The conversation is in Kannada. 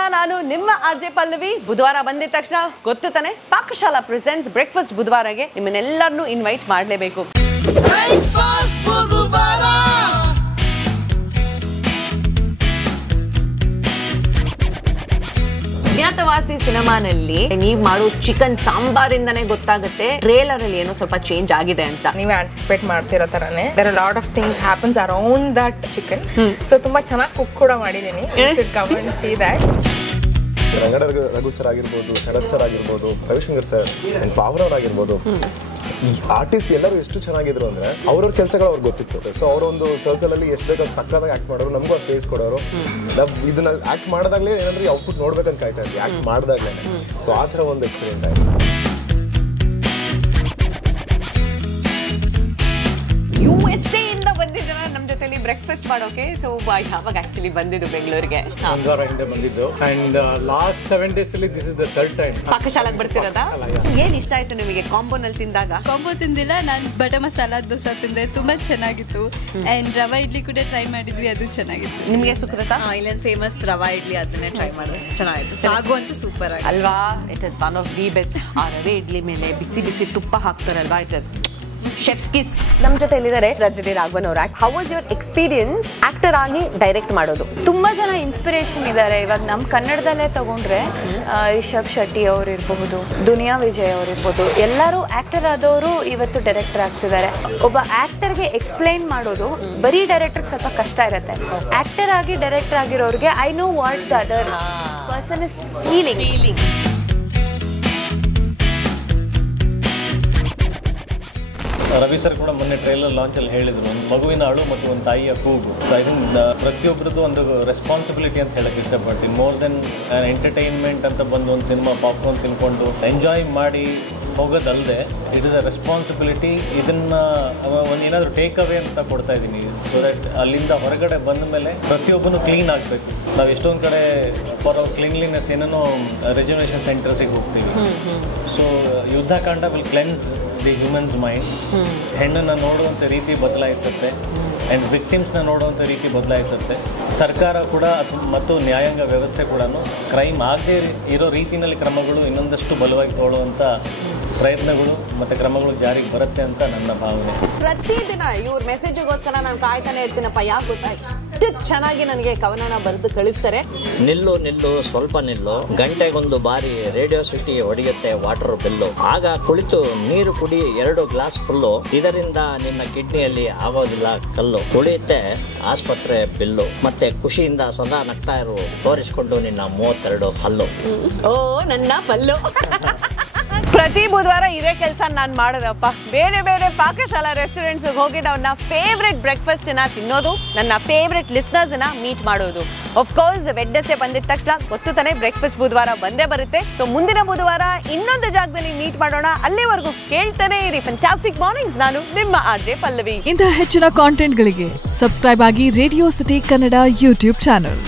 ನಮಸ್ಕಾರ, ನಾನು ನಿಮ್ಮ ಆರ್ಜೆ ಪಲ್ಲವಿ. ಬುಧವಾರ ಬಂದಿದ ತಕ್ಷಣ ಗೊತ್ತು ತಾನೆ, ಪಾಕಶಾಲಾ ಪ್ರೆಸೆಂಟ್ಸ್ ಬ್ರೇಕ್ಫಾಸ್ಟ್ ಬುಧವಾರಗೆ ನಿಮ್ಮನ್ನೆಲ್ಲರನ್ನೂ ಇನ್ವೈಟ್ ಮಾಡಲೇಬೇಕು. ಅಜ್ಞಾತವಾಸಿ ಸಿನಿಮಾನಲ್ಲಿ ನೀವು ಮಾಡೋ ಚಿಕನ್ ಸಾಂಬಾರಿಂದನೇ ಗೊತ್ತಾಗುತ್ತೆ ಟ್ರೇಲರ್ ಅಲ್ಲಿ ಏನೋ ಸ್ವಲ್ಪ ಚೇಂಜ್ ಆಗಿದೆ ಅಂತ. ನೀವು ಆಂಟಿಸಿಪೇಟ್ ಮಾಡ್ತಿರೋ ತರನೇ there are a lot of things happens around that chicken. So ತುಂಬಾ ಚೆನ್ನಾಗಿ ಕುಕ್ ಕೂಡ ಮಾಡಿದೀನಿ. You should come and see that. ರಂಗಡ ರಘು ಸರ್ ಆಗಿರ್ಬೋದು, ಶರತ್ ಸರ್ ಆಗಿರ್ಬೋದು, ರವಿಶಂಕರ್ ಸರ್, ಪಾವರ್ ಅವ್ರು ಆಗಿರ್ಬೋದು, ಈ ಆರ್ಟಿಸ್ಟ್ ಎಲ್ಲರೂ ಎಷ್ಟು ಚೆನ್ನಾಗಿದ್ರು ಅಂದ್ರೆ ಅವ್ರವ್ರ ಕೆಲಸಗಳು ಅವ್ರಿಗೆ ಗೊತ್ತಿತ್ತು. ಸೊ ಅವ್ರ ಒಂದು ಸರ್ಕಲ್ ಅಲ್ಲಿ ಎಷ್ಟು ಬೇಕಾದ ಸಕ್ಕತ್ತಾಗಿ ಆಕ್ಟ್ ಮಾಡೋರು, ನಮಗೂ ಆ ಸ್ಪೇಸ್ ಕೊಡೋರು. ನಾವು ಇದನ್ನ ಆಕ್ಟ್ ಮಾಡಿದಾಗಲೇ ಏನಂದ್ರೆ ಔಟ್ಪುಟ್ ನೋಡ್ಬೇಕಂತ ಕಾಯ್ತಾ ಇದ್ವಿ, ಆಕ್ಟ್ ಮಾಡಿದಾಗಲೇ. ಸೊ ಆ ಥರ ಒಂದು ಎಕ್ಸ್ಪೀರಿಯನ್ಸ್ ಆಯ್ತು. USA ಇಂದ ಬಂದಿದ್ದೀರ ನಮ್ಮ ಜೊತೆಲಿ ಬ್ರೇಕ್ಫಾಸ್ಟ್ ಮಾಡೋಕೆ. ಸೊ ಯಾವಾಗ ಆಕ್ಚುಲಿ ಬಂದಿದ್ದು ಬೆಂಗಳೂರಿಗೆ? ಒಂದು ವಾರ ಹಿಂದೆ ಬಂದಿದ್ದು. ಅಂಡ್ ಲಾಸ್ಟ್ 7 days ಅಲ್ಲಿ this is the third time ಪಾಕಶಾಲಾಗೆ ಬರ್ತಿರೋದಾ? ಏನ್ ಇಷ್ಟ ಆಯ್ತು ನಿಮಗೆ ಕಾಂಬೋನಲ್ಲಿ ತಿಂದಾಗ? ಕಾಂಬೋ ತಿಂದಿಲ್ಲ, ನಾನು ಬಟರ್ ಮಸಾಲಾ ದೋಸೆ ತಿಂದೆ, ತುಂಬಾ ಚೆನ್ನಾಗಿತ್ತು. ಅಂಡ್ ರವಾ ಇಡ್ಲಿ ಕೂಡ ಟ್ರೈ ಮಾಡಿದ್ವಿ, ಅದು ಚೆನ್ನಾಗಿತ್ತು. ನಿಮಗೆ ಸುಕೃತ? ಇಲ್ಲೊಂದು ಫೇಮಸ್ ರವಾ ಇಡ್ಲಿ, ಅದನ್ನೇ ಟ್ರೈ ಮಾಡಿದ್ರೆ ಚೆನ್ನಾಗಿತ್ತು. ಸಾಗು ಅಂತೂ ಸೂಪರ್ ಆಗಿ ಅಲ್ವಾ? It is one of the best. ಆ ರವೆ ಇಡ್ಲಿ ಮೇಲೆ ಬಿಸಿ ಬಿಸಿ ತುಪ್ಪ ಹಾಕ್ತಾರಲ್ವಾ, ಇಟ್ ಇಸ್ ಶೆಫ್ಸ್ ಕಿಸ್. ನಮ್ಮ ಜೊತೆ ಇಲ್ಲಿದ್ದಾರೆ ರಜನಿ ರಾಘವನ್ ಅವರ. How was your experience actor ಆಗಿ ಡೈರೆಕ್ಟ್ ಮಾಡೋದು? ತುಂಬಾ ಜನ ಇನ್ಸ್ಪಿರೇಷನ್ ಇದ್ದಾರೆ. ಇವಾಗ ನಮ್ಮ ಕನ್ನಡದಲ್ಲೇ ತಗೊಂಡ್ರೆ ರಿಷಬ್ ಶೆಟ್ಟಿ ಅವರು ಇರಬಹುದು, ದುನಿಯಾ ವಿಜಯ್ ಅವರು ಇರ್ಬೋದು, ಎಲ್ಲರೂ ಆಕ್ಟರ್ ಆದವರು ಇವತ್ತು ಡೈರೆಕ್ಟರ್ ಆಗ್ತಿದ್ದಾರೆ. ಒಬ್ಬ ಆಕ್ಟರ್ಗೆ ಎಕ್ಸ್ಪ್ಲೈನ್ ಮಾಡೋದು ಬರೀ ಡೈರೆಕ್ಟರ್ ಸ್ವಲ್ಪ ಕಷ್ಟ ಇರುತ್ತೆ. ಆಕ್ಟರ್ ಆಗಿ ಡೈರೆಕ್ಟರ್ ಆಗಿರೋರಿಗೆ I know what the other person is feeling. Ravi sir ಕೂಡ ಮೊನ್ನೆ ಟ್ರೈಲರ್ ಲಾಂಚಲ್ಲಿ ಹೇಳಿದ್ರು, ಒಂದು ಮಗುವಿನ ಅಳು ಮತ್ತು ಒಂದು ತಾಯಿಯ ಕೂಗು. ಸೊ ಐ ಥಿಂಕ್ ಪ್ರತಿಯೊಬ್ಬರದ್ದು ಒಂದು ರೆಸ್ಪಾನ್ಸಿಬಿಲಿಟಿ ಅಂತ ಹೇಳಕ್ಕೆ ಇಷ್ಟಪಡ್ತೀನಿ. ಮೋರ್ ದೆನ್ ಎಂಟರ್ಟೈನ್ಮೆಂಟ್ ಅಂತ ಬಂದು ಒಂದು ಸಿನಿಮಾ ಪಾಪ್ಕಾರ್ನ್ ತಿನ್ಕೊಂಡು ಎಂಜಾಯ್ ಮಾಡಿ ಹೋಗೋದಲ್ಲದೆ ಇಟ್ ಇಸ್ ಅ ರೆಸ್ಪಾನ್ಸಿಬಿಲಿಟಿ. ಇದನ್ನು ಒಂದು ಏನಾದರೂ ಟೇಕ್ ಅವೇ ಅಂತ ಕೊಡ್ತಾ ಇದ್ದೀನಿ. ಸೊ ದಟ್ ಅಲ್ಲಿಂದ ಹೊರಗಡೆ ಬಂದ ಮೇಲೆ ಪ್ರತಿಯೊಬ್ಬನು ಕ್ಲೀನ್ ಆಗಬೇಕು. ನಾವು ಎಷ್ಟೊಂದು ಕಡೆ ಫಾರ್ ಅವರ್ ಕ್ಲೀನ್ಲಿನೆಸ್ ಏನೇನೋ ರೆಜರ್ವೇಷನ್ ಸೆಂಟರ್ಸಿಗೆ ಹೋಗ್ತೀವಿ. So Yuddhakaanda will cleanse the humans mind. ಹೆಣ್ಣನ್ನು ನೋಡುವಂಥ ರೀತಿ ಬದಲಾಯಿಸುತ್ತೆ ಆ್ಯಂಡ್ ವಿಕ್ಟಿಮ್ಸ್ನ ನೋಡುವಂಥ ರೀತಿ ಬದಲಾಯಿಸುತ್ತೆ. ಸರ್ಕಾರ ಕೂಡ ಮತ್ತು ನ್ಯಾಯಾಂಗ ವ್ಯವಸ್ಥೆ ಕೂಡ ಕ್ರೈಮ್ ಆಗದೇ ಇರೋ ರೀತಿಯಲ್ಲಿ ಕ್ರಮಗಳು ಇನ್ನೊಂದಷ್ಟು ಬಲವಾಗಿ ತಗೊಳ್ಳುವಂಥ ಪ್ರಯತ್ನಗಳು ಮತ್ತು ಕ್ರಮಗಳು ಜಾರಿಗೆ ಬರುತ್ತೆ ಅಂತ ನನ್ನ ಭಾವನೆ. ಪ್ರತಿದಿನ ಇವ್ರ ಮೆಸೇಜ್ಗೋಸ್ಕರ ನಾನು ಕಾಯ್ತಾನೆ ಇರ್ತೀನಪ್ಪ. ಯಾಕೆ ಗೊತ್ತಾ, ಇಷ್ಟು ಚೆನ್ನಾಗಿ ನನಗೆ ಕವನನ ಬರೆದು ಕಳಿಸ್ತಾರೆ. ನಿಲ್ಲು ನಿಲ್ಲು ಸ್ವಲ್ಪ ನಿಲ್ಲು, ಗಂಟೆಗೊಂದು ಬಾರಿ ರೇಡಿಯೋ ಸಿಟಿ ಹೊಡೆಯುತ್ತೆ ವಾಟರ್ ಬಿಲ್ಲು. ಆಗ ಕುಳಿತು ನೀರು ಕುಡಿ 2 ಗ್ಲಾಸ್ ಫುಲ್ಲು, ಇದರಿಂದ ನಿನ್ನ ಕಿಡ್ನಿಯಲ್ಲಿ ಆಗೋದಿಲ್ಲ ಕಲ್ಲು. ಉಳಿಯುತ್ತೆ ಆಸ್ಪತ್ರೆ ಬಿಲ್ಲು. ಮತ್ತೆ ಖುಷಿಯಿಂದ ಸದಾ ನಗ್ತಾ ಇರು, ತೋರಿಸ್ಕೊಂಡು ನಿನ್ನ 32 ಹಲ್ಲು. ಓ ನನ್ನ ಪಲ್ಲು. ಪ್ರತಿ ಬುಧವಾರ ಇದೇ ಕೆಲಸ ನಾನು ಮಾಡೋದಪ್ಪ. ಬೇರೆ ಬೇರೆ ಪಾಕಶಾಲಾ ರೆಸ್ಟೋರೆಂಟ್ಸ್ಗೆ ಹೋಗಿ ನನ್ನ ಫೇವ್ರೆಟ್ ಬ್ರೇಕ್ಫಾಸ್ಟನ್ನ ತಿನ್ನೋದು, ನನ್ನ ಫೇವ್ರೆಟ್ ಲಿಸ್ನರ್ಸ್ನ ಮೀಟ್ ಮಾಡೋದು. ಆಫ್ಕೋರ್ಸ್ ವೆಡ್ನೆಸ್ಡೇ ಬಂದಿದ ತಕ್ಷಣ ಗೊತ್ತು ತಾನೆ ಬ್ರೇಕ್ಫಾಸ್ಟ್ ಬುಧವಾರ ಬಂದೇ ಬರುತ್ತೆ. ಸೊ ಮುಂದಿನ ಬುಧವಾರ ಇನ್ನೊಂದು ಜಾಗದಲ್ಲಿ ಮೀಟ್ ಮಾಡೋಣ. ಅಲ್ಲಿವರೆಗೂ ಕೇಳ್ತಾನೆ ಇರಿ ಫ್ಯಾಂಟಾಸ್ಟಿಕ್ ಮಾರ್ನಿಂಗ್ಸ್. ನಾನು ನಿಮ್ಮ ಆರ್ಜೆ ಪಲ್ಲವಿ. ಇಂತಹ ಹೆಚ್ಚಿನ ಕಾಂಟೆಂಟ್ಗಳಿಗೆ ಸಬ್ಸ್ಕ್ರೈಬ್ ಆಗಿ radio city Kannada YouTube channel.